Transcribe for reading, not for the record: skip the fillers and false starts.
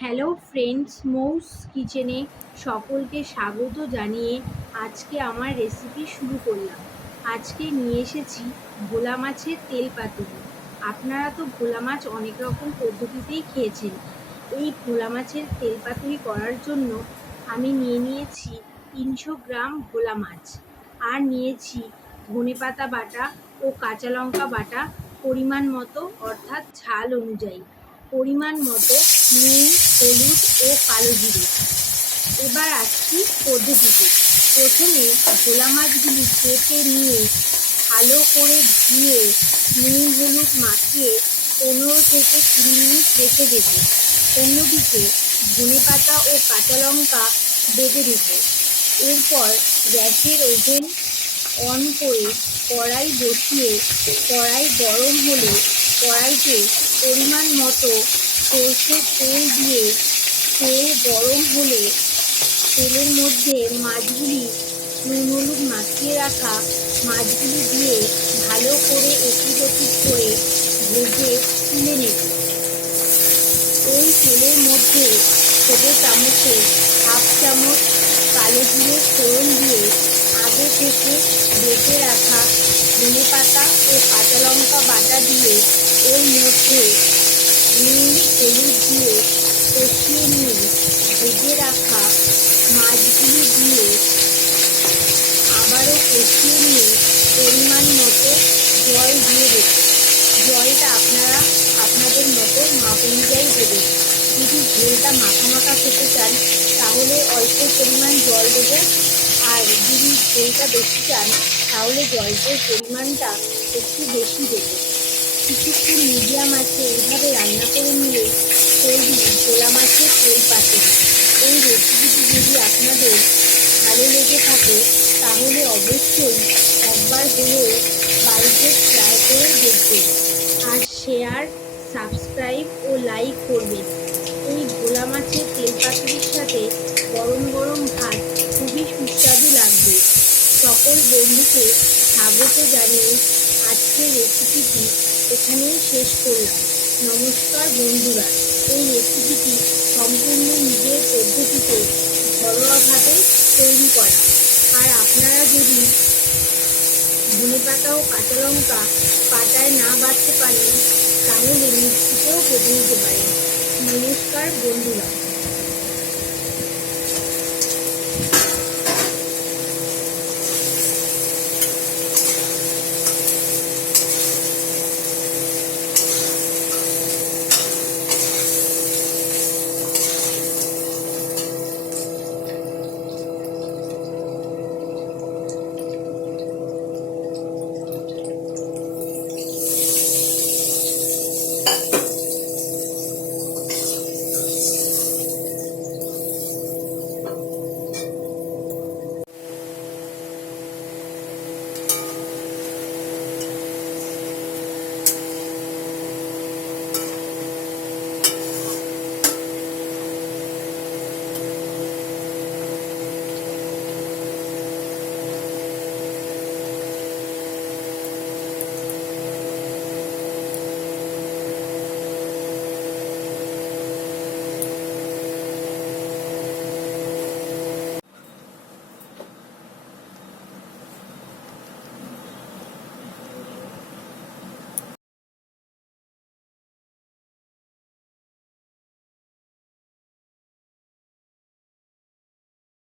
Hello friends, মৌস কিচেনে সকলকে স্বাগত জানিয়ে আজকে আমার রেসিপি শুরু করলাম। আজকে নিয়ে এসেছি ভোলা মাছের তেল পাতুরি। আপনারা তো ভোলা মাছ অনেক রকম পদ্ধতিতেই খেয়েছেন। এই ভোলা মাছের তেল পাতুরি করার জন্য আমি নিয়েছি 300 গ্রাম ভোলা মাছ, আর নিয়েছি ধনেপাতা বাটা ও কাঁচা লঙ্কা বাটা পরিমাণ মতো, অর্থাৎ ঝাল অনুযায়ী, পরিমাণ মতো নুন, হলুদ ও কালো জিরে। এবার আসছি পদ্ধতিতে। প্রথমে ভোলা মাছগুলি কেটে নিয়ে ভালো করে ধুয়ে নুন হলুদ মাখিয়ে 15 থেকে 20 মিনিট রেখে দেব। অন্যদিকে ধনেপাতা ও কাঁচা লঙ্কা বেটে দেব। এরপর গ্যাসের ওভেন অন করে কড়াই বসিয়ে কড়াই গরম হলে কড়াইতে পরিমাণ মতো সরষের তেল দিয়ে তেল গরম হলে তেলের মধ্যে মাছগুলি, নুন হলুদ মাখিয়ে রাখা মাছগুলি দিয়ে ভালো করে এপিট ওপিট করে ভেজে তুলে নেব। এই তেলের মধ্যে ছোটো চামচে 1/2 চামচ কালো জিরে ফোড়ন দিয়ে আগে থেকে বেটে রাখা ধনেপাতা ও কাঁচা লঙ্কা বাটা দিয়ে এর মধ্যে নুন হলুদ দিয়ে কষিয়ে নিয়ে ভেজে রাখা মাছগুলি দিয়ে আবারও কষিয়ে নিয়ে পরিমাণ মতো জল দিয়ে দেব। জলটা আপনারা আপনাদের মতো মাপ অনুযায়ী দেবেন। যদি ঝোলটা মাখা মাখা খেতে চান তাহলে অল্প পরিমাণ জল দেবো, আর যদি ঝোলটা বেশি চান তাহলে জলের পরিমাণটা একটু বেশি দেবো। কিছুক্ষণ মিডিয়াম আছে এইভাবে রান্না করে নিলে তৈরি ভোলা মাছের তেল পাতুরি। এই রেসিপিটি যদি আপনাদের ভালো লেগে থাকে তাহলে অবশ্যই একবার হলেও বাড়িতে ট্রাই করে দেখবেন, আর শেয়ার, সাবস্ক্রাইব ও লাইক করবেন। এই ভোলা মাছের তেল পাতুরির সাথে গরম গরম ভাত খুবই সুস্বাদু লাগবে। সকল বন্ধুকে স্বাগত জানিয়ে আজকের রেসিপিটি এখানেই শেষ করলাম। নমস্কার বন্ধুরা। এই রেসিপিটি সম্পূর্ণ নিজের পদ্ধতিতে ঘরোয়াভাবে তৈরি করা, আর আপনারা যদি ধনেপাতা ও কাঁচা লঙ্কা পাটায় না বাটতে পারেন তাহলে মিক্সিতেও বেটে নিতে পারেন। নমস্কার বন্ধুরা।